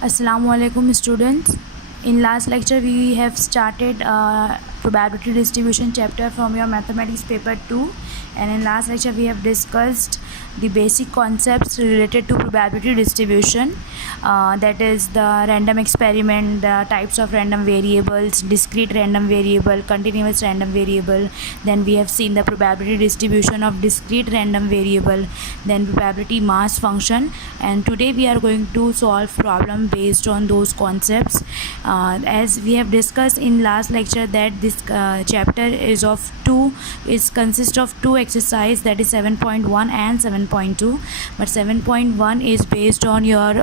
Assalamualaikum students. In last lecture we have started probability distribution chapter from your mathematics paper 2, and in last lecture we have discussed the basic concepts related to probability distribution, that is the random experiment, the types of random variables, discrete random variable, continuous random variable. Then we have seen the probability distribution of discrete random variable, then probability mass function, and today we are going to solve problem based on those concepts. As we have discussed in last lecture that this chapter is consists of two exercise, that is 7.1 and 7.2, but 7.1 is based on your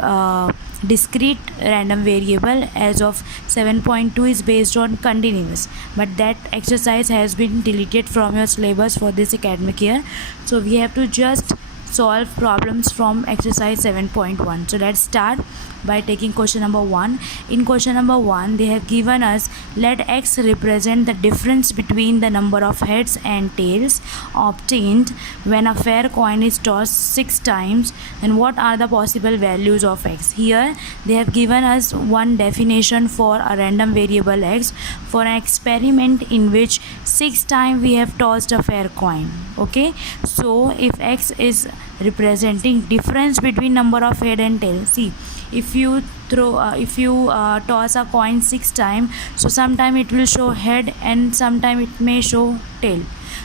discrete random variable, as of 7.2 is based on continuous, but that exercise has been deleted from your syllabus for this academic year, so we have to just solve problems from exercise 7.1. So let's start by taking question number 1. In question number 1 they have given us, let x represent the difference between the number of heads and tails obtained when a fair coin is tossed 6 times, and what are the possible values of x. Here they have given us one definition for a random variable x for an experiment in which 6 times we have tossed a fair coin. Okay, so if x is representing difference between number of head and tail, see, if you toss a coin 6 times, so sometime it will show head and sometime it may show tail.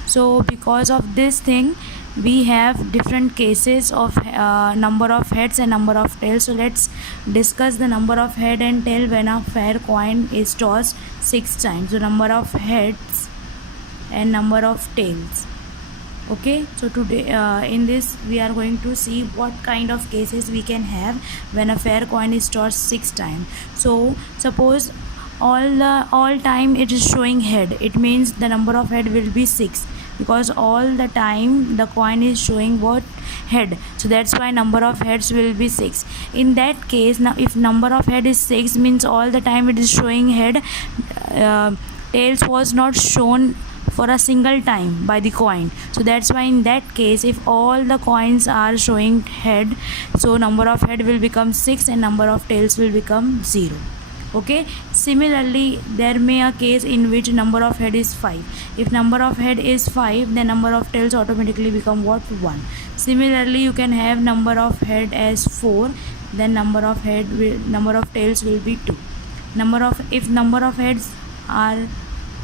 So because of this thing we have different cases of number of heads and number of tails. So let's discuss the number of head and tail when a fair coin is tossed 6 times. So number of heads and number of tails. Okay, so today in this we are going to see what kind of cases we can have when a fair coin is tossed 6 times. So suppose all time it is showing head, it means the number of head will be 6, because all the time the coin is showing what, head, so that's why number of heads will be 6. In that case, now if number of head is 6 means all the time it is showing head, tails was not shown for a single time by the coin, so that's why in that case if all the coins are showing head, so number of head will become 6 and number of tails will become 0. Okay, similarly there may a case in which number of head is 5. If number of head is 5, then number of tails automatically become what, 1. Similarly you can have number of head as 4, then number of tails will be 2. If number of heads are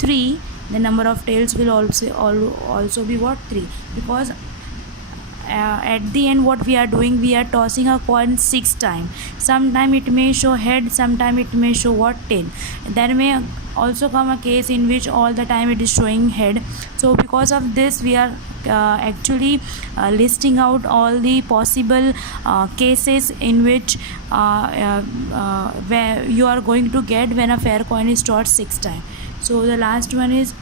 3, the number of tails will also be what, 3, because at the end what we are doing, we are tossing a coin 6 times. Sometime it may show head, sometime it may show what, tail. There may also come a case in which all the time it is showing head. So because of this we are actually listing out all the possible cases in which where you are going to get when a fair coin is tossed 6 times. So the last one is,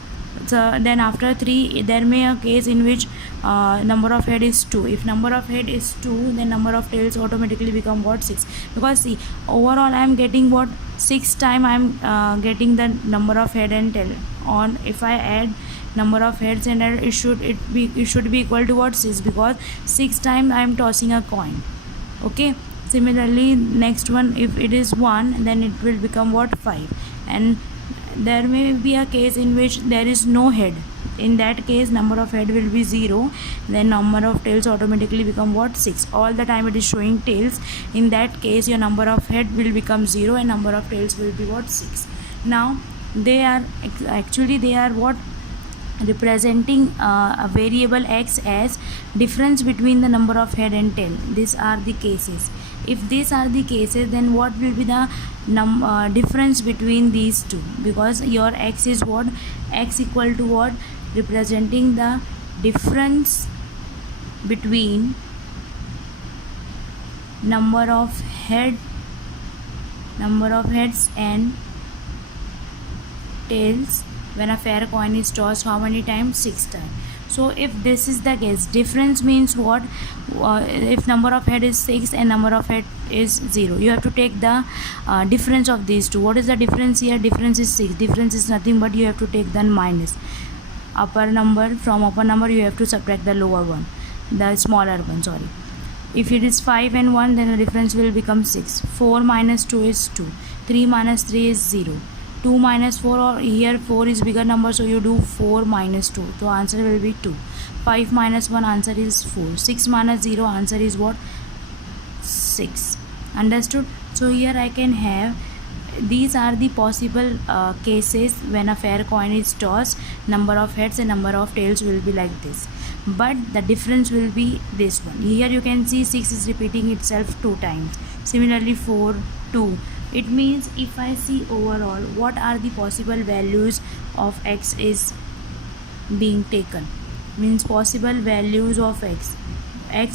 so then after 3 there may a case in which number of head is 2. If number of head is 2, then number of tails automatically become what, 6, because see, overall I am getting what, 6 time I am getting the number of head and tail. On if I add number of heads and tail, it should be equal to what, 6, because 6 times I am tossing a coin. Okay, similarly next one, if it is 1, then it will become what, 5. And there may be a case in which there is no head. In that case number of head will be 0, then number of tails automatically become what, 6. All the time it is showing tails. In that case your number of head will become 0 and number of tails will be what, 6. Now they are what, representing a variable x as difference between the number of head and tail. These are the cases. If these are the cases, then what will be the difference between these two, because your x is what, x equal to what, representing the difference between number of heads and tails when a fair coin is tossed how many times, 6 times. So if this is the case, difference means what, if number of head is 6 and number of head is 0, you have to take the difference of these two. What is the difference here? Difference is 6. Difference is nothing but you have to take the minus. Upper number, from upper number you have to subtract the lower one, the smaller one, sorry. If it is 5 and 1, then the difference will become 6. 4 minus 2 is 2. 3 minus 3 is 0. 2 minus 4, or here 4 is bigger number, so you do 4 minus 2. So answer will be 2. 5 minus 1, answer is 4. 6 minus 0, answer is what? 6. Understood? So here I can have, these are the possible cases when a fair coin is tossed. Number of heads and number of tails will be like this, but the difference will be this one. Here you can see 6 is repeating itself 2 times. Similarly 4, 2. It means if I see overall what are the possible values of x is being taken, means possible values of x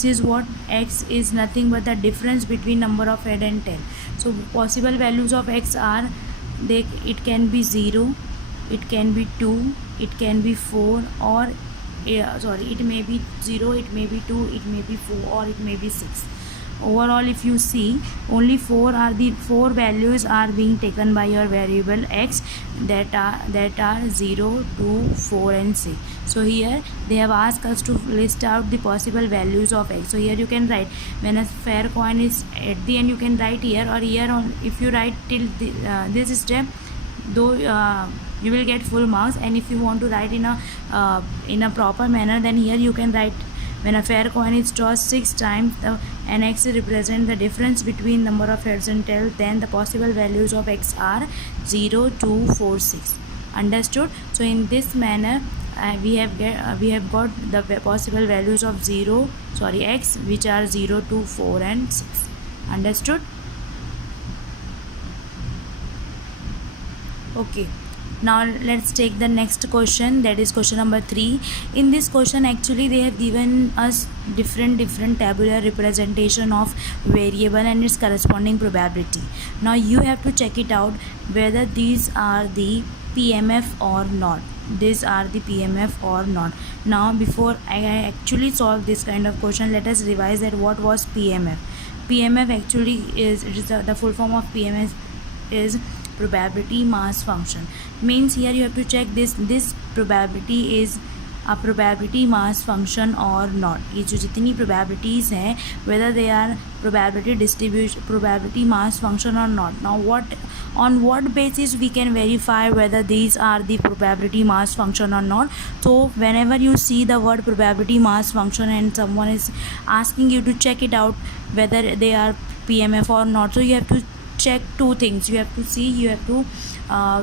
is what? X is nothing but the difference between number of head and tail. So possible values of x are, it can be 0, it can be 2, it can be 4, or it may be 0, it may be 2, it may be 4, or it may be 6. Overall, if you see, only 4 values are being taken by your variable x, that are 0, 2, 4 and 6. So here they have asked us to list out the possible values of x. So here you can write, when a fair coin is at the end, you can write here, or here on. If you write till this step, though you will get full marks, and if you want to write in a proper manner, then here you can write, when a fair coin is tossed 6 times, and x represents the difference between number of heads and tails, then the possible values of x are 0, 2, 4, 6. Understood? So in this manner, we have got the possible values of x, which are 0, 2, 4 and 6. Understood? Okay. Now let's take the next question, that is question number 3. In this question, actually they have given us different tabular representation of variable and its corresponding probability. Now you have to check it out whether these are the PMF or not. These are the PMF or not. Now before I actually solve this kind of question, let us revise that what was PMF. PMF actually is, the full form of PMF is probability mass function. Means here you have to check this probability is a probability mass function or not. ये जो जितनी probabilities हैं, whether they are probability distribution, probability mass function or not. Now on what basis we can verify whether these are the probability mass function or not? So whenever you see the word probability mass function and someone is asking you to check it out whether they are PMF or not, so you have to check 2 things. You have to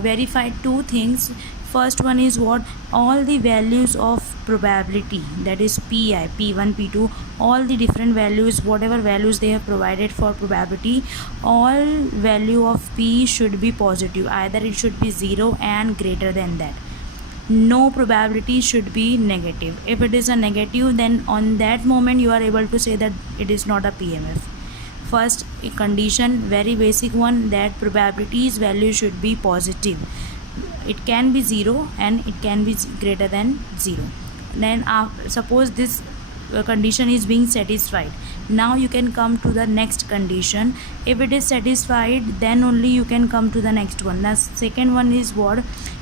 verify 2 things. First one is what? All the values of probability, that is PI, P1, P2, all the different values, whatever values they have provided for probability, all value of P should be positive. Either it should be 0 and greater than that. No probability should be negative. If it is a negative, then on that moment you are able to say that it is not a PMF. First condition, very basic one, that probability's value should be positive. It can be 0 and it can be greater than 0. Then suppose this condition is being satisfied. Now you can come to the next condition. If it is satisfied, then only you can come to the next one. The second one is what?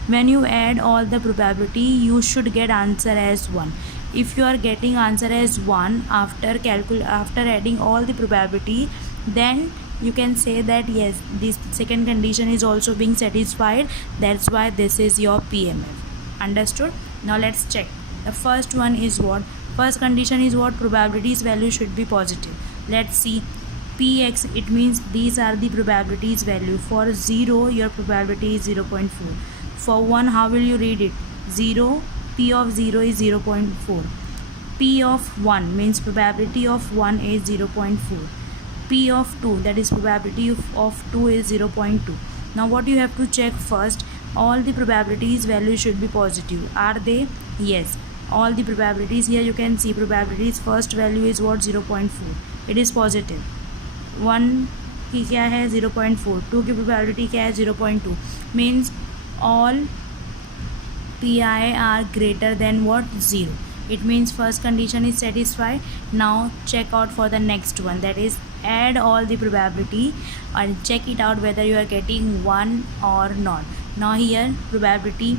When you add all the probability, you should get answer as 1. If you are getting answer as 1 after adding all the probability, then you can say that yes, this second condition is also being satisfied. That's why this is your PMF. Understood? Now let's check. The first one is what? First condition is what? Probability's value should be positive. Let's see. Px, it means these are the probability's value. For 0, your probability is 0.4. For 1, how will you read it? 0, P of 0 is 0.4. P of 1 means probability of 1 is 0.4. P of 2, that is probability of 2 is 0.2. Now what you have to check first, all the probabilities value should be positive. Are they? Yes. All the probabilities, here you can see probabilities first value is what? 0.4. It is positive. 1 की क्या है? 0.4. 2 की probability क्या है? 0.2. Means all PI are greater than what? 0. It means first condition is satisfied. Now check out for the next one, that is add all the probability and check it out whether you are getting 1 or not. Now here probability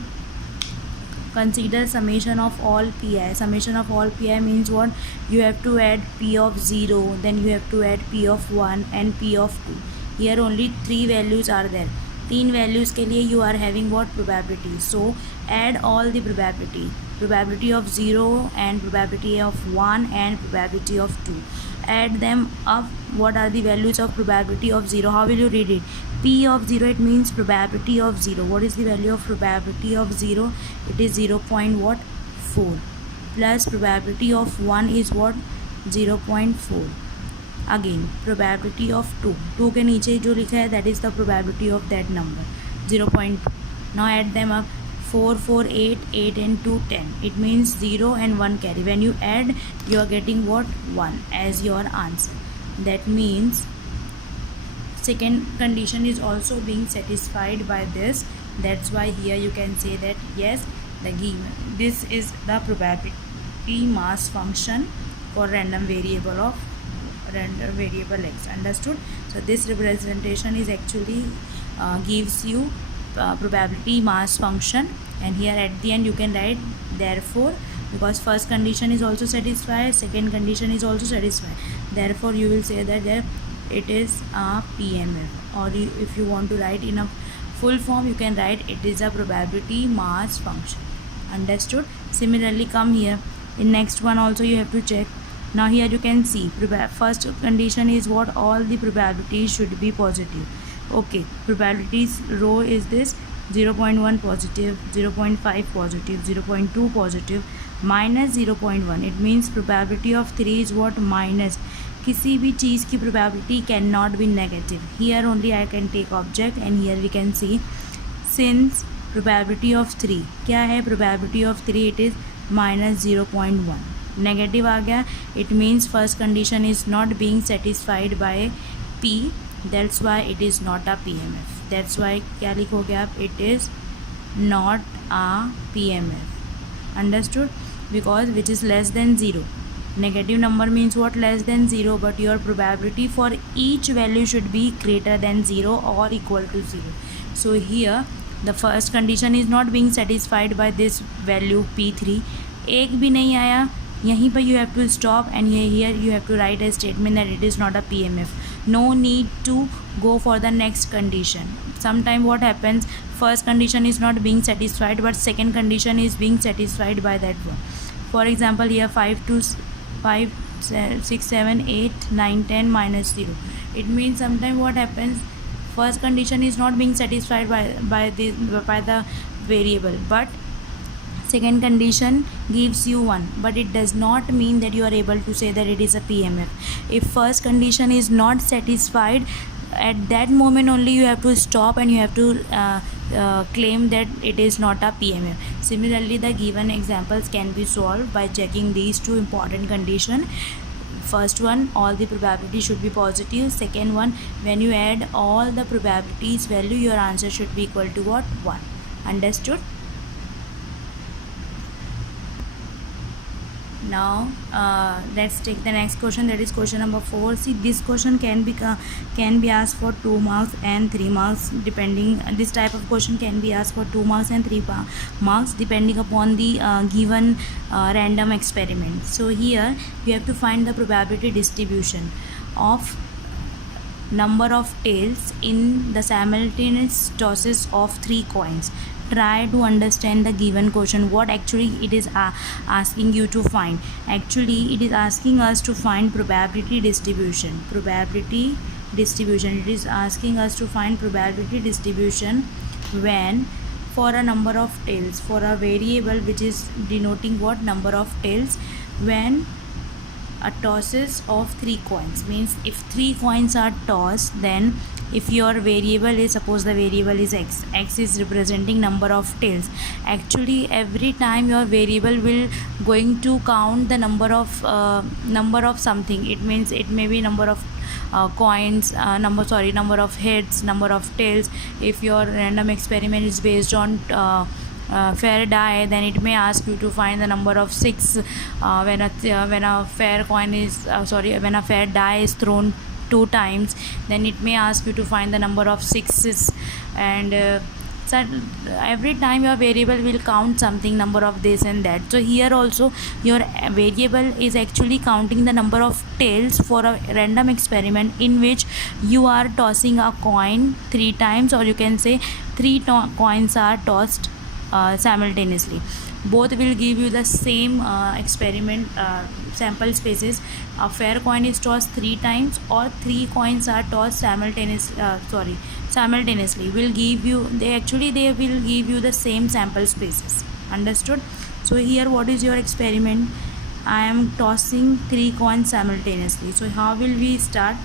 consider summation of all pi. Summation of all pi means what? You have to add p of 0, then you have to add p of 1 and p of 2. Here only 3 values are there. 3 values के लिए you are having what? Probability. So add all the probability of 0 and probability of 1 and probability of 2. Add them up. What are the values of probability of 0? How will you read it? P of 0, it means probability of 0. What is the value of probability of 0? It is 0.4 plus probability of 1 is what? 0.4. Again probability of 2 के नीचे जो लिखा है that is the probability of that number 0.2. Now add them up. 4, 4, 8, 8 and 2, 10. It means 0 and 1 carry. When you add, you are getting what? 1 as your answer. That means second condition is also being satisfied by this. That's why here you can say that yes, the given this is the probability mass function for random variable x. Understood? So this representation is actually gives you probability mass function, and here at the end you can write therefore, because first condition is also satisfied, second condition is also satisfied, therefore you will say that it is a PMF. Or if you want to write in a full form, you can write it is a probability mass function. Understood? Similarly, come here in next one also you have to check. Now here you can see first condition is what? All the probabilities should be positive. Okay, probabilities row is this 0.1 positive, 0.5 positive, 0.2 positive, minus 0.1. It means probability of 3 is what? Minus. किसी भी चीज़ की probability cannot be negative. Here only I can take object and here we can see since probability of 3 क्या है? Probability of 3 it is minus 0.1. Negative आ गया. It means first condition is not being satisfied by P. That's why it is not a PMF. That's why क्या लिखोगे आप? It is not a PMF. Understood? Because which is less than 0. Negative number means what? Less than 0, but your probability for each value should be greater than 0 or equal to 0. So here the first condition is not being satisfied by this value P3. एक भी नहीं आया. यहीं पर you have to stop and here you have to write a statement that it is not a PMF. No need to go for the next condition. Sometime what happens, first condition is not being satisfied but second condition is being satisfied by that one. For example, here 5, 6, 7, 8, 9, 10 minus 0. It means sometime what happens, first condition is not being satisfied by the variable, but second condition gives you 1, but it does not mean that you are able to say that it is a PMF. If first condition is not satisfied, at that moment only you have to stop and you have to claim that it is not a PMF. Similarly, the given examples can be solved by checking these two important conditions. First one, all the probability should be positive. Second one, when you add all the probabilities value, your answer should be equal to what? 1. Understood? Now let's take the next question, that is question number 4. See, this question can be asked for 2 marks and 3 marks depending. This type of question can be asked for 2 marks and 3 marks depending upon the given random experiment. So here you have to find the probability distribution of number of tails in the simultaneous tosses of 3 coins. Try to understand the given question, what actually it is asking you to find. Actually it is asking us to find probability distribution. It is asking us to find probability distribution when for a number of tails, for a variable which is denoting what? Number of tails, when a tosses of 3 coins. Means if 3 coins are tossed, then if your variable is, suppose the variable is x is representing number of tails, actually every time your variable will going to count the number of something. It means it may be number of coins, number of heads, number of tails. If your random experiment is based on fair die, then it may ask you to find the number of 6 when a fair die is thrown 2 times, then it may ask you to find the number of 6s. And So every time your variable will count something, number of this and that. So here also your variable is actually counting the number of tails for a random experiment in which you are tossing a coin 3 times, or you can say 3 coins are tossed simultaneously. Both will give you the same experiment sample spaces. A fair coin is tossed 3 times, or 3 coins are tossed simultaneously will give you, they will give you the same sample spaces. Understood? So here what is your experiment? I am tossing 3 coins simultaneously. So how will we start?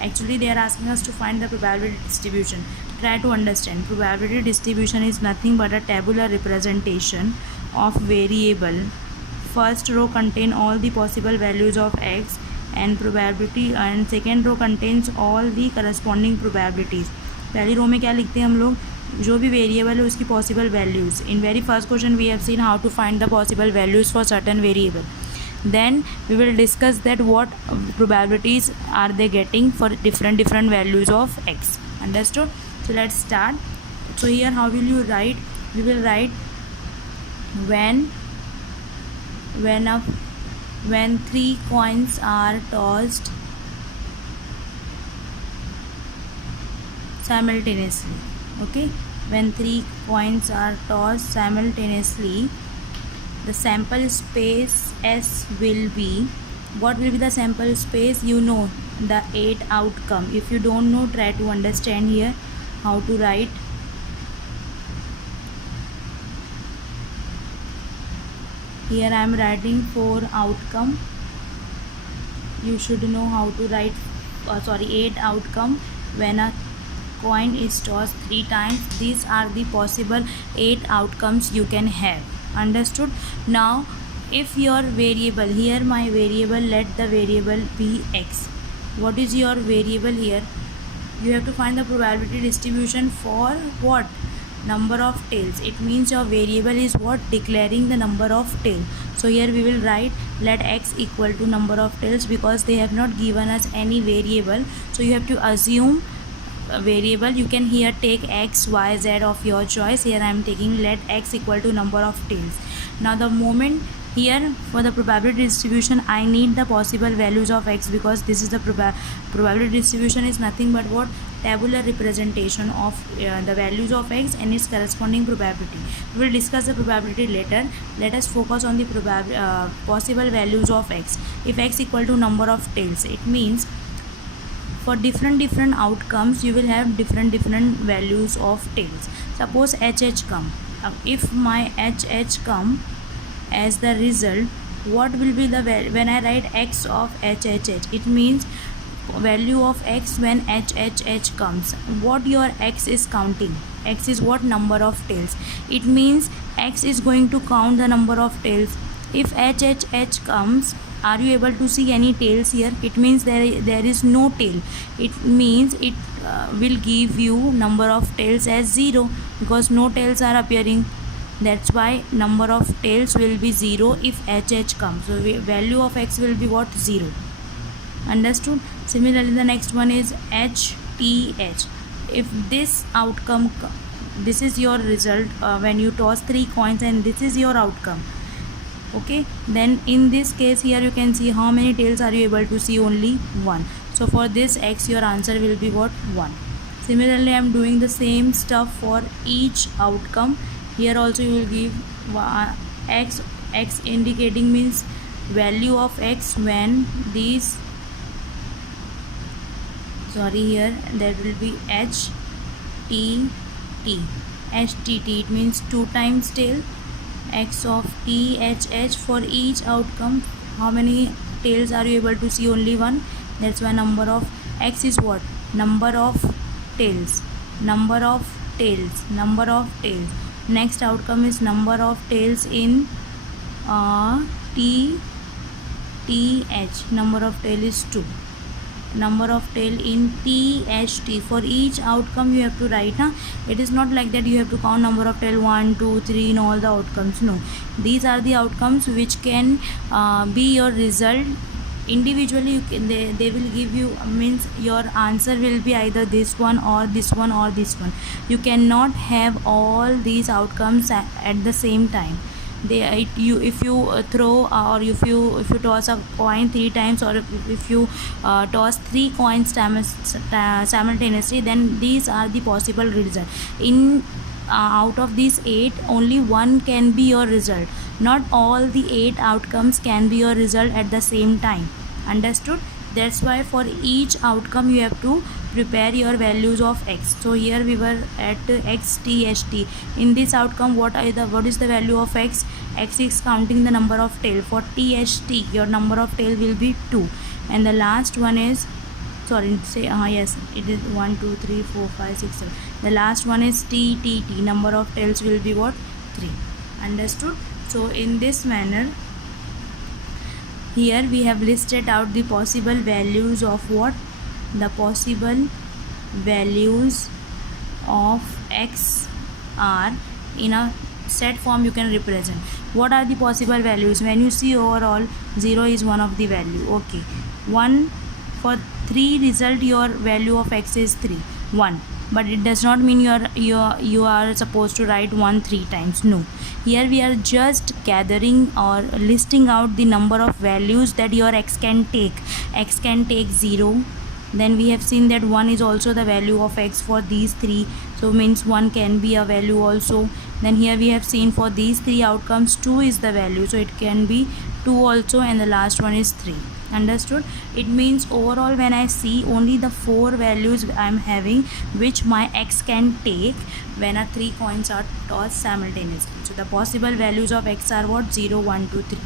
Actually they are asking us to find the probability distribution. Try to understand. Probability distribution is nothing but a tabular representation of variable. First row contain all the possible values of x and probability, and second row contains all the corresponding probabilities. पहली रो में क्या लिखते हैं हम लोग? जो भी variable है उसकी possible values. In very first question we have seen how to find the possible values for certain variable. Then we will discuss that what probabilities are they getting for different values of x. Understood? So let's start. So here how will you write? We will write when 3 coins are tossed simultaneously. Okay, when 3 coins are tossed simultaneously, the sample space S will be, what will be the sample space? You know, the 8 outcome. If you don't know, try to understand here how to write. Here I am writing 4 outcome. You should know how to write 8 outcome when a coin is tossed 3 times. These are the possible 8 outcomes you can have. Understood? Now if your variable, here my variable, let the variable be x. What is your variable here? You have to find the probability distribution for what? Number of tails. It means your variable is what? Declaring the number of tails. So here we will write let x equal to number of tails, because they have not given us any variable, so you have to assume a variable. You can here take x, y, z of your choice. Here I am taking let x equal to number of tails. Now the moment here for the probability distribution I need the possible values of x, because this is the probability distribution is nothing but what? Tabular representation of the values of x and its corresponding probability. We will discuss the probability later. Let us focus on the possible values of x. If x equal to number of tails, it means for different outcomes you will have different values of tails. Suppose HH come. If my HH come as the result, what will be the value when I write x of HHH? It means value of x when HHH comes. What your x is counting? X is what? Number of tails. It means x is going to count the number of tails. If HHH comes, are you able to see any tails here? It means there is no tail. It means it will give you number of tails as 0, because no tails are appearing. That's why number of tails will be 0 if HH comes. So value of x will be what? 0. Understood? Similarly the next one is HTH. If this outcome, this is your result when you toss 3 coins and this is your outcome. Okay, then in this case here you can see how many tails are you able to see? Only 1. So for this x your answer will be what? 1. Similarly I am doing the same stuff for each outcome. Here also you will give x indicating means value of x when these, here there will be HTT. It means 2 times tail. X of THH for each outcome. How many tails are you able to see? Only 1. That's why number of x is what? Number of tails. Number of tails. Number of tails. Next outcome is number of tails in TH. Number of tail is 2. Number of tail in THT. For each outcome you have to write. It is not like that you have to count number of tail 1, 2, 3 in all the outcomes. No. These are the outcomes which can be your result individually they will give you, means your answer will be either this one or this one or this one. You cannot have all these outcomes at the same time. If you throw or if you toss a coin 3 times, or if you toss 3 coins simultaneously, then these are the possible result. In out of these 8, only one can be your result. Not all the 8 outcomes can be your result at the same time. Understood? That's why for each outcome you have to prepare your values of x. So here we were at x t h t. In this outcome, what is the value of x? X is counting the number of tail. For t h t, your number of tail will be 2, and the last one is, yes, it is 1 2 3 4 5 6 7. The last one is t t t. Number of tails will be what? 3. Understood? So in this manner, here we have listed out the possible values of what? The possible values of x are in a set form you can represent. What are the possible values? When you see overall, 0 is one of the value. Okay. 1 for 3 result, your value of x is 3. 1. But it does not mean you are supposed to write 1 3 times. No. Here we are just gathering or listing out the number of values that your x can take. X can take 0. Then we have seen that 1 is also the value of x for these 3. So means 1 can be a value also. Then here we have seen for these 3 outcomes, 2 is the value. So it can be 2 also, and the last one is 3. Understood? It means overall when I see only the 4 values I am having which my x can take when 3 coins are tossed simultaneously. So the possible values of x are what? 0 1 2 3.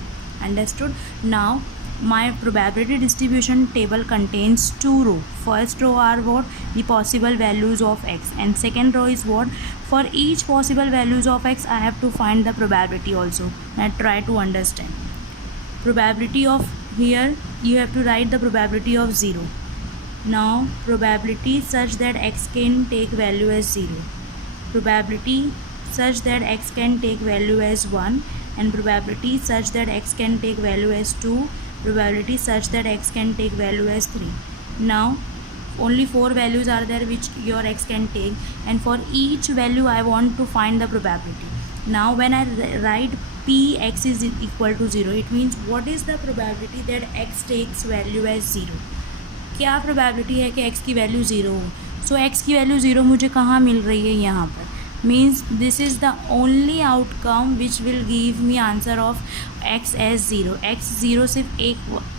Understood? Now my probability distribution table contains 2 rows. First row are what? The possible values of x, and second row is what? For each possible values of x I have to find the probability also. Now try to understand. Probability of, here you have to write the probability of 0. Now probability such that x can take value as 0, probability such that x can take value as 1, and probability such that x can take value as 2, probability such that x can take value as 3. Now only 4 values are there which your x can take, and for each value I want to find the probability. Now when I write p x is equal to 0, it means what is the probability that x takes value as 0. क्या probability है कि x की value 0 हो. So x की value 0 मुझे कहाँ मिल रही है? यहाँ पर. Means this is the only outcome which will give me answer of x as 0. x 0 सिर्फ एक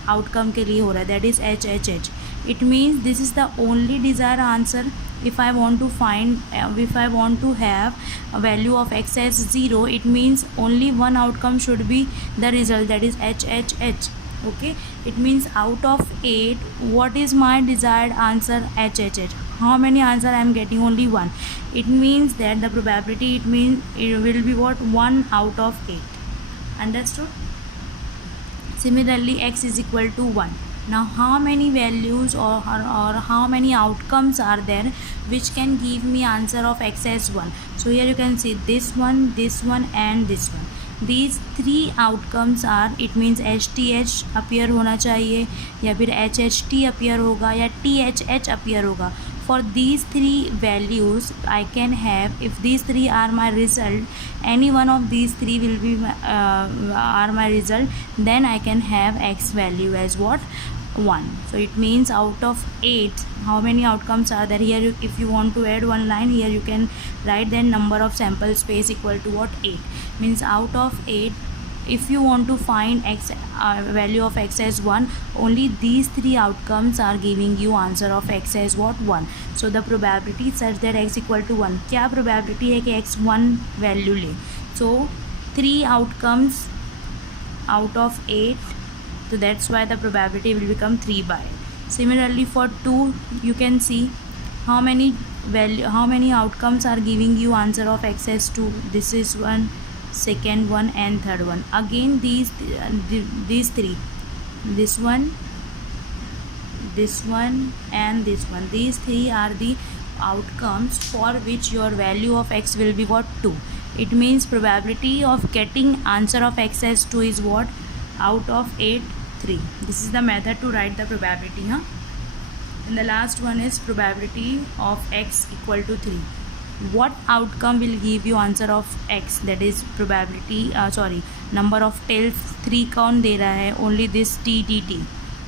outcome के लिए हो रहा है, that is h h h. It means this is the only desired answer. If I want to find, if I want to have a value of x as 0, it means only one outcome should be the result, that is h h h. Okay, it means out of 8, what is my desired answer? h h h. How many answer I am getting? Only 1. It means that the probability, it means it will be what? 1 out of 8. Understood? Similarly, x is equal to 1. Now how many values or how many outcomes are there which can give me answer of x as 1? So here you can see this one and this one. These 3 outcomes are, it means HTH appear होना चाहिए, या फिर HHT appear होगा, या THH appear होगा. For these 3 values I can have, if these 3 are my result, any one of these 3 will be are my result, then I can have x value as what? 1. So it means out of 8, how many outcomes are there? Here if you want to add one line, here you can write then number of sample space equal to what? 8. Means out of 8, if you want to find x value of x as 1, only these 3 outcomes are giving you answer of x as what? 1. So the probability such that x equal to 1. क्या probability है कि x 1 value ले? So 3 outcomes out of 8. So that's why the probability will become 3 by 8. Similarly for 2, you can see how many outcomes are giving you answer of x as 2. This is one, second one, and third one. Again these 3, this one, and this one. These 3 are the outcomes for which your value of x will be what? 2. It means probability of getting answer of x as 2 is what? Out of 8, 3. This is the method to write the probability. And the last one is probability of x equal to 3. What outcome will give you answer of x, that is probability number of tails 3 कौन दे रहा है, only this t,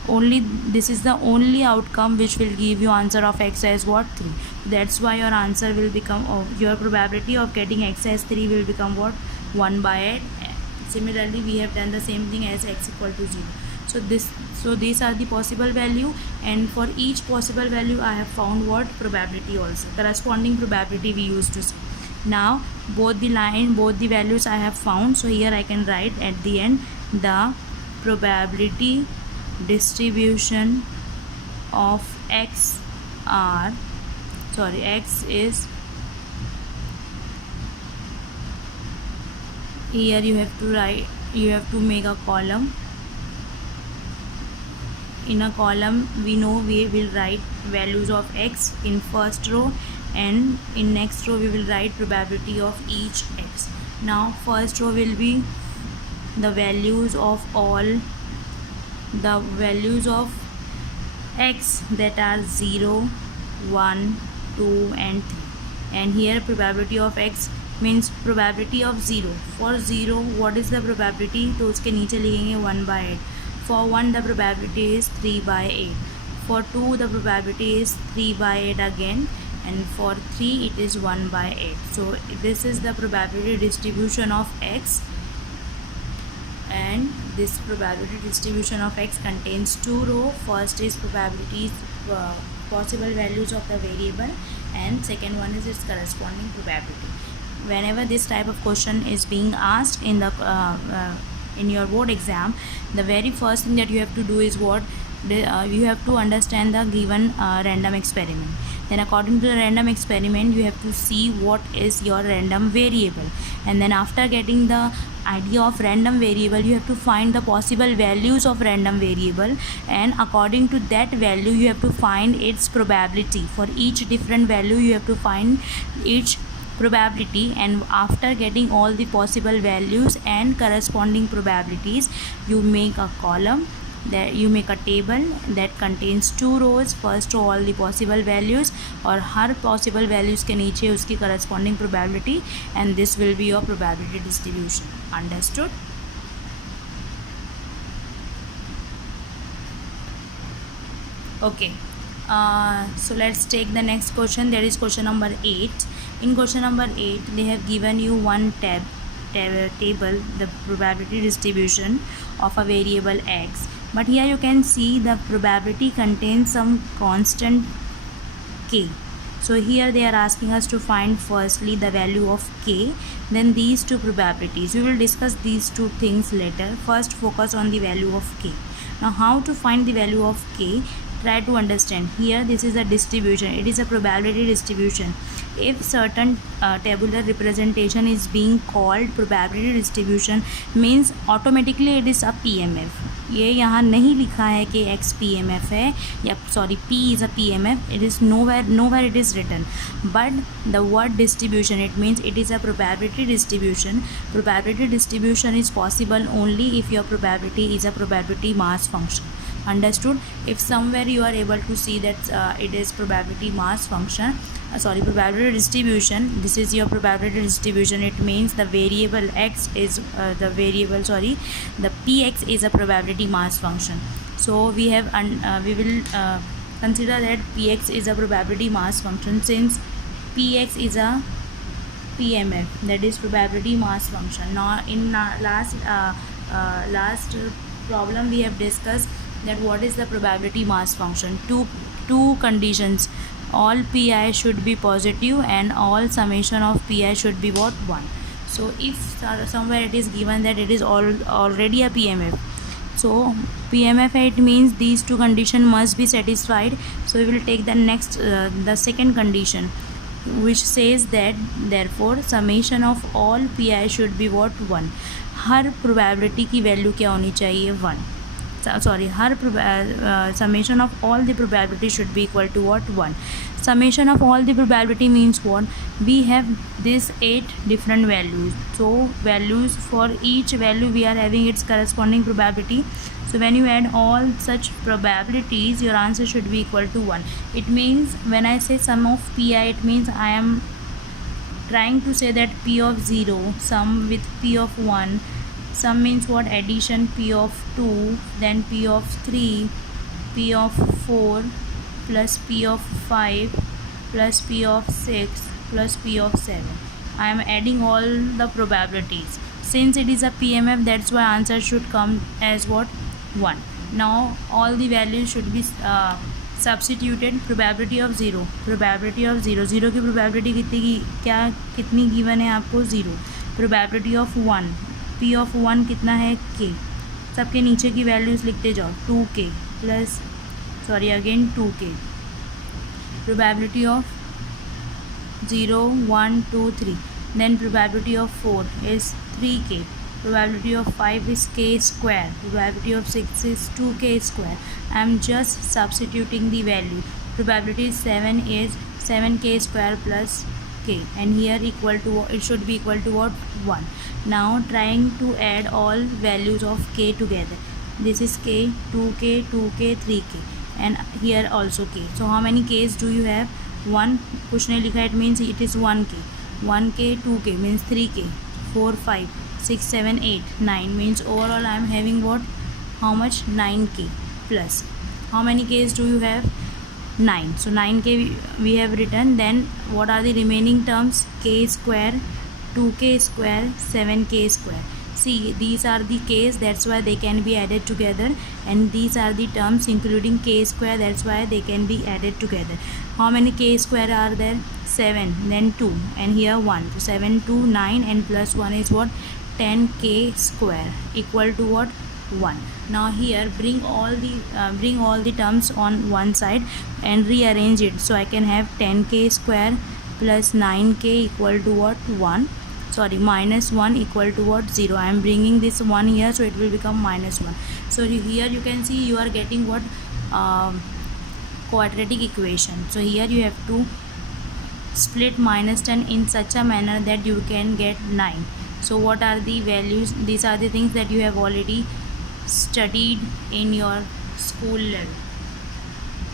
only this is the only outcome which will give you answer of x as what, 3. That's why your answer will become, your probability of getting x as 3 will become what, 1 by 8. Similarly we have done the same thing as x equal to 0. So these are the possible value, and for each possible value I have found what, probability also, corresponding probability we used to see. Now both the values I have found, so here I can write at the end the probability distribution of x is, here you have to make a column. In a column we know we will write values of x in first row, and in next row we will write probability of each x. Now first row will be the values of x that are 0, 1, 2 and 3, and here probability of x means probability of 0. For 0 what is the probability, तो उसके नीचे लिखेंगे 1 by 8. For 1 the probability is 3 by 8. For 2 the probability is 3 by 8 again, and for 3 it is 1 by 8. So this is the probability distribution of x, and this probability distribution of x contains 2 rows. First is probabilities, possible values of the variable, and second one is its corresponding probability. Whenever this type of question is being asked in the in your board exam, the very first thing that you have to do is what, you have to understand the given random experiment. Then according to the random experiment you have to see what is your random variable, and then after getting the idea of random variable you have to find the possible values of random variable, and according to that value you have to find its probability. For each different value you have to find each probability, and after getting all the possible values and corresponding probabilities you make a column, that you make a table that contains 2 rows. First row all the possible values, और हर possible values के नीचे उसकी corresponding probability, and this will be your probability distribution. Understood? Okay. So let's take the next question. That is question number 8. In question number 8 they have given you one table, the probability distribution of a variable x, but here you can see the probability contains some constant k. So here they are asking us to find firstly the value of k, then these two probabilities. We will discuss these two things later. First focus on the value of k. Now how to find the value of k? Try to understand. Here this is a distribution, it is a probability distribution. If certain tabular representation is being called probability distribution, means automatically it is a PMF. ये यहाँ नहीं लिखा है कि x PMF है या P is a PMF. It is nowhere it is written, but the word distribution, it means it is a probability distribution. Probability distribution is possible only if your probability is a probability mass function. Understood? If somewhere you are able to see that it is probability mass function, probability distribution, this is your probability distribution, it means the variable x is the px is a probability mass function. So we have we will consider that px is a probability mass function, since px is a PMF, that is probability mass function. Now in last problem we have discussed that what is the probability mass function. Two conditions, all pi should be positive and all summation of pi should be what, 1. So if somewhere it is given that it is already a PMF, so PMF it means these two conditions must be satisfied. So we will take the next the second condition, which says that therefore summation of all pi should be what, 1. Her probability की value क्या होनी चाहिए, 1. हर summation of all the probability should be equal to what, 1. summation of all the probability means what? We have this 8 different values, so values for each value we are having its corresponding probability. So when you add all such probabilities, your answer should be equal to 1. It means when I say sum of pi, it means I am trying to say that p of 0 sum with p of 1. Sum means what? Addition p of 2, then p of 3, p of 4 plus p of 5 plus p of 6 plus p of 7. I am adding all the probabilities. Since it is a PMF, that's why answer should come as what? 1. Now all the values should be substituted. Probability of 0 0 की probability कितनी given है आपको? 0. probability of 1, p of 1 कितना है? k. सबके नीचे की values लिखते जाओ. 2k plus again 2k. probability of 0, 1, 2, 3. Then probability of 4 is 3k. probability of 5 is k square. probability of 6 is 2k square. I am just substituting the value. probability 7 is 7k square plus k, and here equal to, it should be equal to what? 1. Now trying to add all values of k together. This is k, 2k, 2k, 3k, and here also k. So how many k's do you have? 1. कुछ नहीं लिखा, it means it is 1k. 1k, 2k means 3k, 4, 5, 6, 7, 8, 9 means overall I am having what? How much? 9k plus. How many k's do you have? 9. So 9k we have written. Then what are the remaining terms? k square, 2k square, 7k square. See, these are the k's, that's why they can be added together, and these are the terms including k square, that's why they can be added together. How many k square are there? 7, then 2, and here 1. So 7, 2, 9, and plus 1 is what? 10k square equal to what? 1. Now here bring all the terms on one side and rearrange it, so I can have 10k square plus 9k equal to what? 1. Sorry, minus 1 equal to what? 0. I am bringing this 1 here, so it will become minus 1. So here you can see you are getting what? Quadratic equation. So here you have to split minus 10 in such a manner that you can get 9. So what are the values? These are the things that you have already studied in your school level.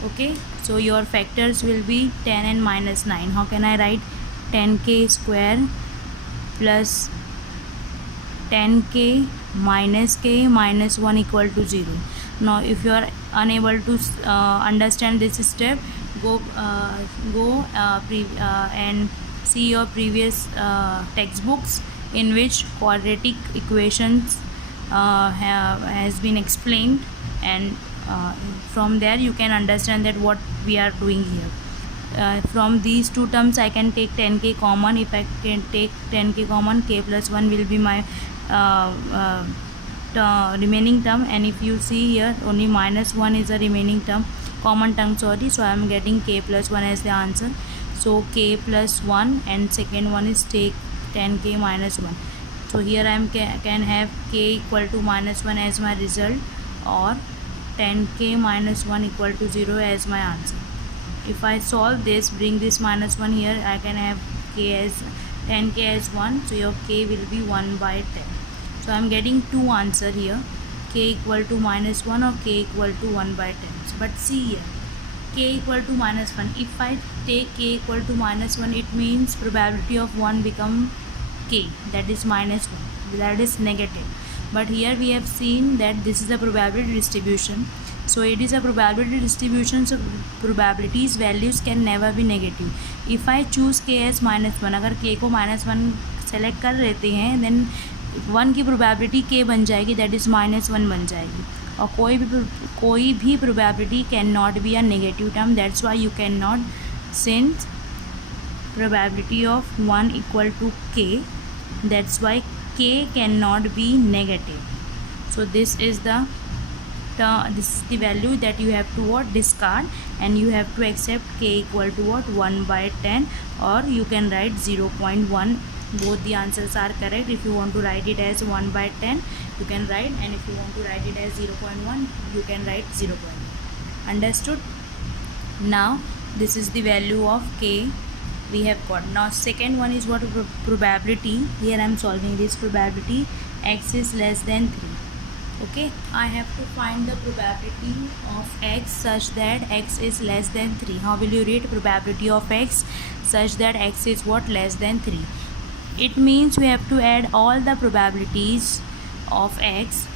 Okay, so your factors will be 10 and minus 9. How can I write? 10k square plus 10k minus k minus 1 equal to 0. Now if you are unable to understand this step, go and see your previous textbooks in which quadratic equations has been explained, and from there you can understand that what we are doing here. From these two terms I can take 10k common. If I can take 10k common, k plus 1 will be my remaining term, and if you see here only minus 1 is a remaining term, common term, sorry. So I am getting k plus 1 as the answer. So k plus 1, and second one is take 10k minus 1. So here I can have k equal to minus 1 as my result, or 10k minus 1 equal to 0 as my answer. If I solve this, bring this minus 1 here, I can have k as 10k as 1, so your k will be 1 by 10. So I am getting two answer here, k equal to minus 1 or k equal to 1 by 10. But see here, k equal to minus 1. If I take k equal to minus 1, it means probability of 1 become k, that is minus 1, that is negative. But here we have seen that this is a probability distribution. So it is a probability distribution, so probabilities values can never be negative. If I choose k as minus 1, अगर k को minus 1 select कर लेते हैं, then 1 की probability k बन जाएगी, that is minus 1 बन जाएगी. और कोई भी probability cannot be a negative term. That's why you cannot, since probability of 1 equal to k, that's why k cannot be negative. So this is the value that you have to what? Discard, and you have to accept k equal to what? 1 by 10, or you can write 0.1. Both the answers are correct. If you want to write it as 1 by 10, you can write, and if you want to write it as 0.1, you can write 0.1. Understood? Now This is the value of k we have got. Now second one is what? Probability. Here I am solving this probability. X is less than 3. Okay, I have to find the probability of x such that x is less than 3. How will you read probability of x such that x is what? Less than 3. It means we have to add all the probabilities of x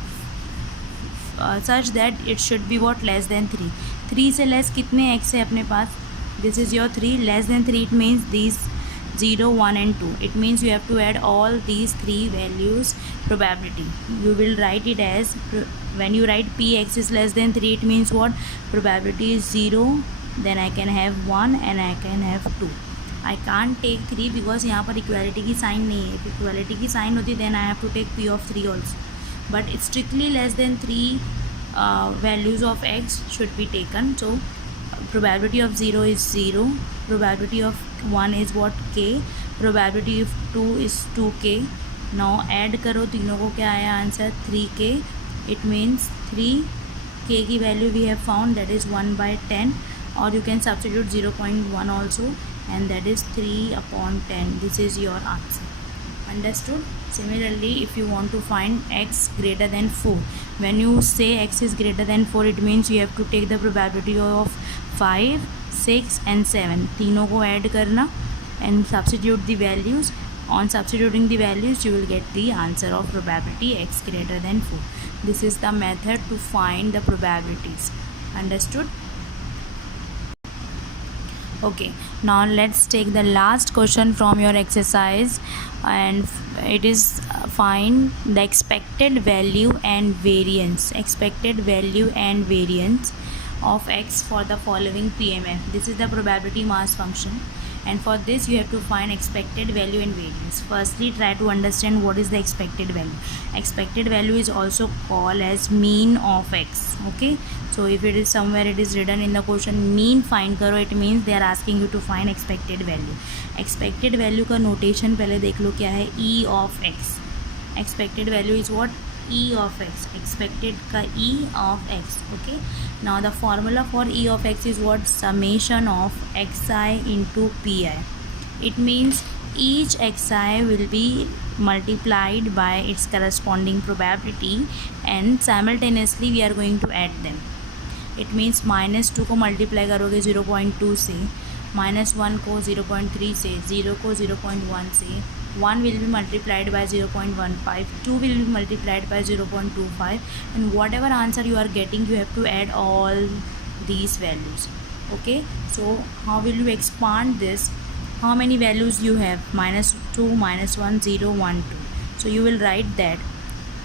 such that it should be what? Less than 3. 3 से less कितने x है अपने पास? This is your 3. Less than 3, it means these 0, 1 and 2. It means you have to add all these 3 values probability. You will write it as, when you write px is less than 3, it means what? Probability is 0, then I can have 1 and I can have 2. I can't take 3 because यहाँ पर equality की sign नहीं है. If equality की sign होती then I have to take p of 3 also. But it's strictly less than 3 values of x should be taken. So probability of 0 is 0, probability of 1 is what? k, probability of 2 is 2k. Now add करो तीनों को, क्या आया answer? 3k. It means 3k की value we have found, that is 1/10, or you can substitute 0.1 also, and that is 3/10. This is your answer. Understood? Similarly, if you want to find x greater than 4, when you say x is greater than 4, it means you have to take the probability of 5, 6 and 7. तीनों को add करना and substitute the values. On substituting the values, you will get the answer of probability x greater than 4. This is the method to find the probabilities. Understood? Okay, now let's take the last question from your exercise, and it is find the expected value and variance of x for the following PMF. This is the probability mass function, and for this you have to find expected value and variance. Firstly, try to understand what is the expected value. Expected value is also called as mean of x. Okay, so if it is somewhere it is written in the question mean find करो, it means they are asking you to find expected value. Expected value का notation पहले देख लो क्या है? E of x. Expected value is what? E of x. Expected का E of x. Okay, now the formula for E of x is what? Summation of xi into pi. It means each xi will be multiplied by its corresponding probability, and simultaneously we are going to add them. It means -2 को multiply करोगे 0.2 से, -1 को 0.3 से, 0 को 0.1 से, 1 will be multiplied by 0.15, 2 will be multiplied by 0.25, and whatever answer you are getting, you have to add all these values. Okay, so how will you expand this? How many values you have? -2, -1, 0, 1, 2. So you will write that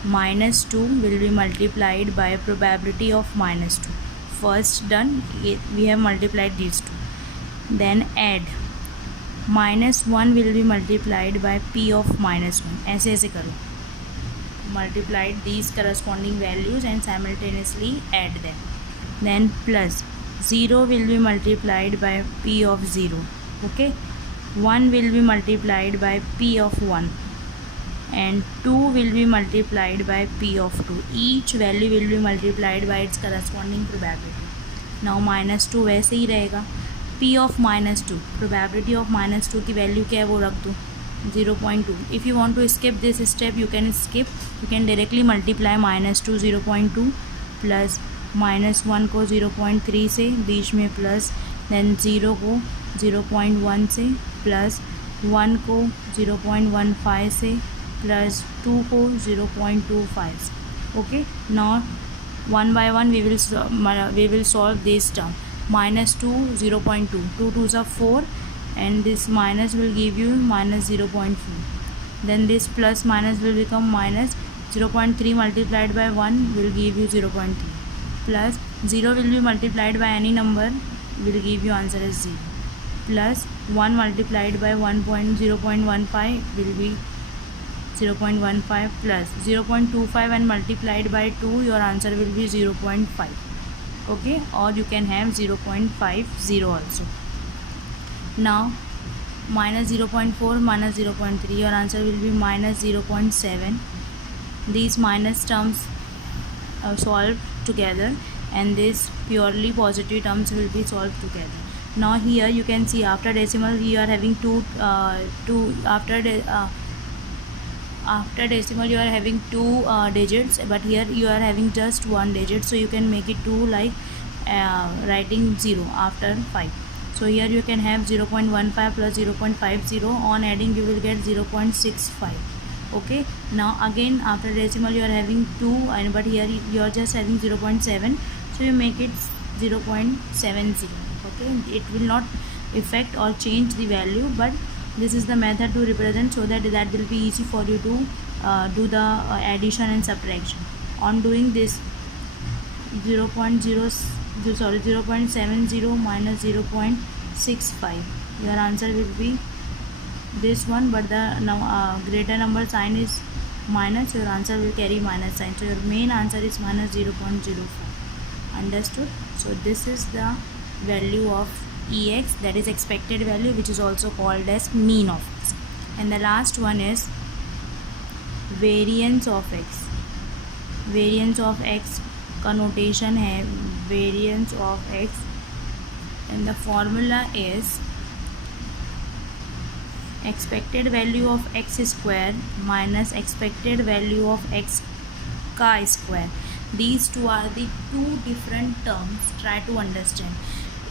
-2 will be multiplied by probability of -2. First done, we have multiplied these two. Then add -1 will be multiplied by p of -1. ऐसे ऐसे करो. Multiplied these corresponding values and simultaneously add them. Then plus 0 will be multiplied by p of 0. Okay, 1 will be multiplied by p of 1, and 2 will be multiplied by p of 2. Each value will be multiplied by its corresponding probability. Now -2 वैसे ही रहेगा. p of -2, probability of -2 की value क्या है वो रख दो 0.2. If you want to skip this step, you can skip. You can directly multiply -2 0.2 plus -1 को 0.3 से, बीच में प्लस, then 0 को 0.1 से, प्लस 1 को 0.15 से, plus 2 को 0.25. Okay, now one by one we will solve this term. -2 0.2, 2 2s are 4, and this minus will give you -0.4. Then this plus minus will become minus. 0.3 multiplied by 1 will give you 0.3, plus 0 will be multiplied by any number, will give you answer as 0, plus 1 multiplied by 0.15 will be 0.15, plus 0.25 and multiplied by 2, your answer will be 0.5. Okay, or you can have 0.50 also. Now -0.4 minus 0.3, your answer will be -0.7. These minus terms are solved together, and these purely positive terms will be solved together. Now here you can see after decimal you are having after decimal you are having two digits, but here you are having just one digit, so you can make it two, like writing 0 after 5. So here you can have 0.15 plus 0.50. On adding you will get 0.65. Okay, now again after decimal you are having 2, and but here you are just having 0.7, so you make it 0.70. Okay, it will not affect or change the value, but this is the method to represent, so that will be easy for you to do the addition and subtraction. On doing this, 0.70 minus 0.65, your answer will be this one, but the greater number sign is minus, your answer will carry minus sign, so your main answer is minus 0.05. Understood? So this is the value of Ex, that is expected value, which is also called as mean of x. And the last one is variance of x. Variance of x का notation है variance of x, and the formula is expected value of x square minus expected value of x ka square. These two are the two different terms. Try to understand.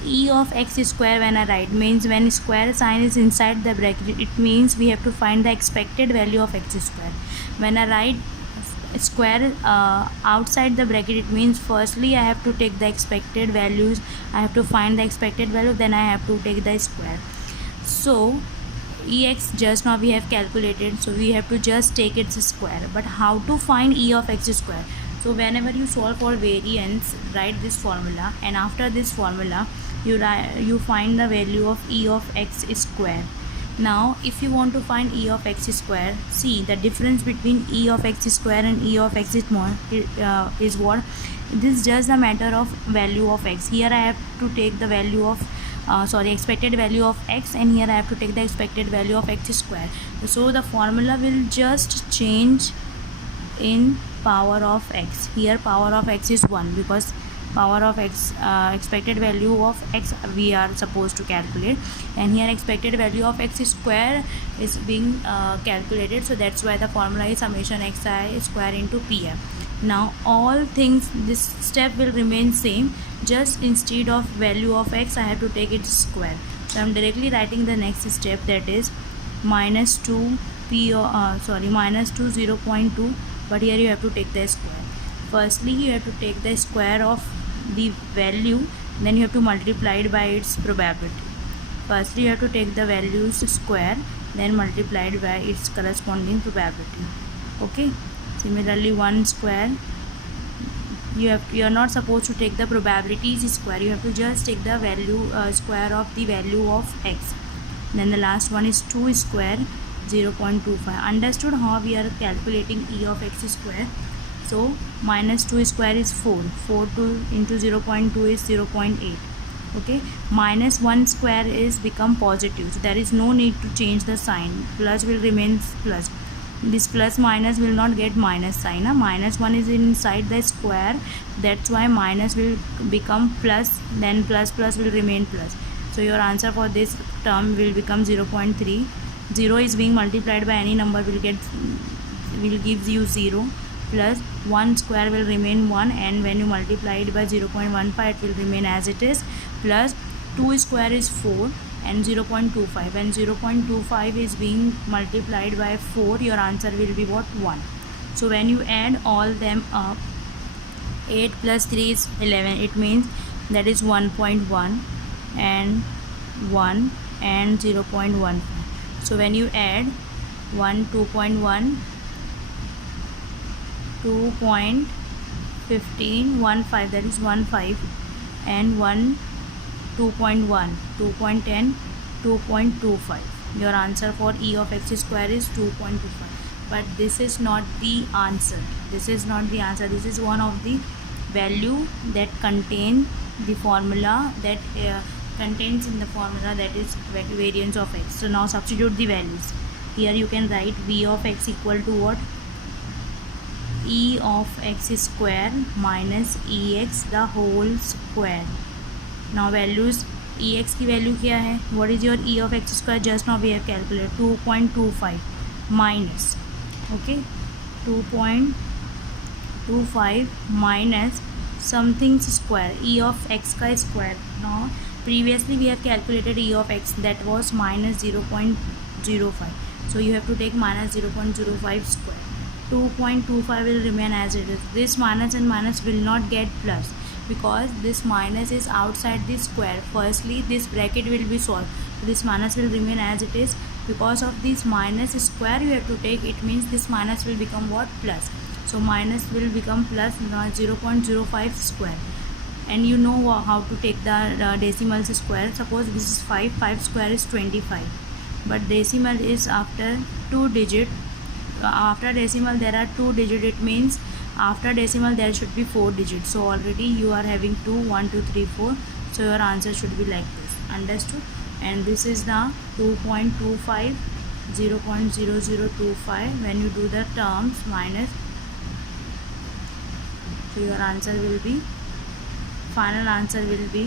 E of x square, when I write, means when square sign is inside the bracket, it means we have to find the expected value of x square. When I write square outside the bracket, it means firstly I have to take the expected values, I have to find the expected value, then I have to take the square. So Ex just now we have calculated, so we have to just take its square. But how to find E of x square? So whenever you solve for variance, write this formula, and after this formula you find the value of E of x square. Now if you want to find E of x square, see the difference between E of x square and E of x is what? This is just a matter of value of x. Here I have to take the value of expected value of x, and here I have to take the expected value of x square. So the formula will just change in power of x. Here power of x is 1, because power of x, expected value of x we are supposed to calculate, and here expected value of x square is being calculated, so that's why the formula is summation xi square into pf. Now all things, this step will remain same, just instead of value of x I have to take its square. So I'm directly writing the next step, that is minus 2 minus 2 0.2, but here you have to take the square. Firstly you have to take the square of the value, then you have to multiply it by its probability. Firstly you have to take the values square, then multiply it by its corresponding probability. Okay, similarly 1 square, you are not supposed to take the probabilities square, you have to just take the value square of the value of x. Then the last one is 2 square 0.25. Understood how we are calculating E of x square? So minus 2 square is 4 into 0.2 is 0.8. Okay, minus 1 square is become positive, so there is no need to change the sign, plus will remain plus. This plus minus will not get minus sign. Minus 1 is inside the square, that's why minus will become plus, then plus will remain plus. So your answer for this term will become 0.3. 0 is being multiplied by any number will give you 0, plus 1 square will remain 1, and when you multiply it by 0.15 it will remain as it is, plus 2 square is 4 and 0.25, and 0.25 is being multiplied by 4, your answer will be what? 1. So when you add all them up, 8 plus 3 is 11, it means that is 1.1 and 1 and 0.15. So when you add 1 2.1 2.15 15, that is 15, and 1 2.1 2.10 2.25. Your answer for E of x square is 2.25. But this is not the answer. This is one of the value that contain the formula that contains in the formula, that is variance of x. So now substitute the values. Here you can write v of x equal to what? E of x square minus ex the whole square. Now values E X की value क्या है, what is your E of X square, just now we have calculate 2.25 minus, okay 2.25 minus something square, E of X का square. Now previously we have calculated e of x, that was minus 0.05, so you have to take minus 0.05 square. 2.25 will remain as it is. This minus and minus will not get plus because this minus is outside this square. Firstly this bracket will be solved, this minus will remain as it is. Because of this minus square you have to take, it means this minus will become what, plus. So minus will become plus 0.05 square. And you know how to take the decimals square. Suppose this is 5 square is 25, but decimal is after 2 digit. After decimal there are 2 digit, it means after decimal there should be 4 digits. So already you are having 2, 1, 2, 3, 4, so your answer should be like this. Understood? And this is the 2.25, 0.0025. when you do the terms minus, so your answer will be, final answer will be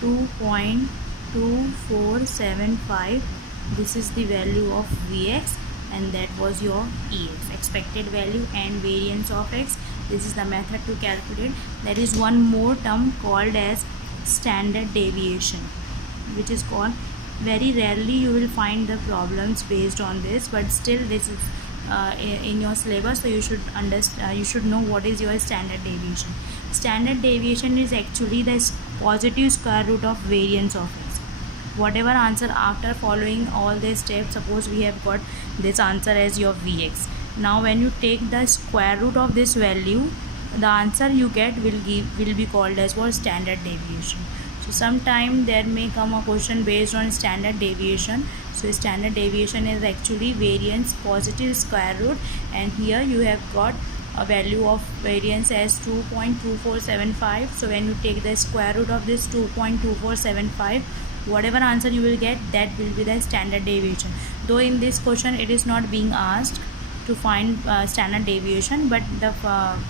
2.2475. This is the value of Vx, and that was your Ex, expected value and variance of x. This is the method to calculate. There is one more term called as standard deviation, which is called, very rarely you will find the problems based on this, but still this is in your syllabus, so you should understand, you should know what is your standard deviation. Standard deviation is actually the positive square root of variance of x. Whatever answer after following all these steps, suppose we have got this answer as your Vx. Now when you take the square root of this value, the answer you get will be called as what, standard deviation. So sometime there may come a question based on standard deviation. So standard deviation is actually variance positive square root, and here you have got a value of variance as 2.2475. so when you take the square root of this 2.2475, whatever answer you will get, that will be the standard deviation. Though in this question it is not being asked to find standard deviation, but the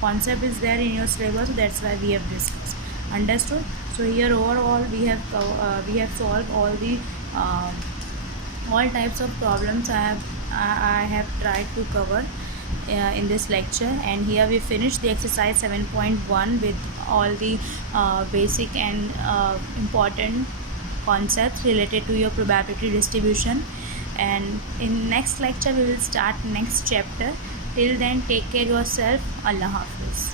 concept is there in your syllabus, so that's why we have discussed. Understood? So here overall we have solved all the all types of problems I have tried to cover in this lecture. And here we finished the exercise 7.1 with all the basic and important concepts related to your probability distribution. And in next lecture we will start next chapter. Till then, take care yourself. Allah Hafiz.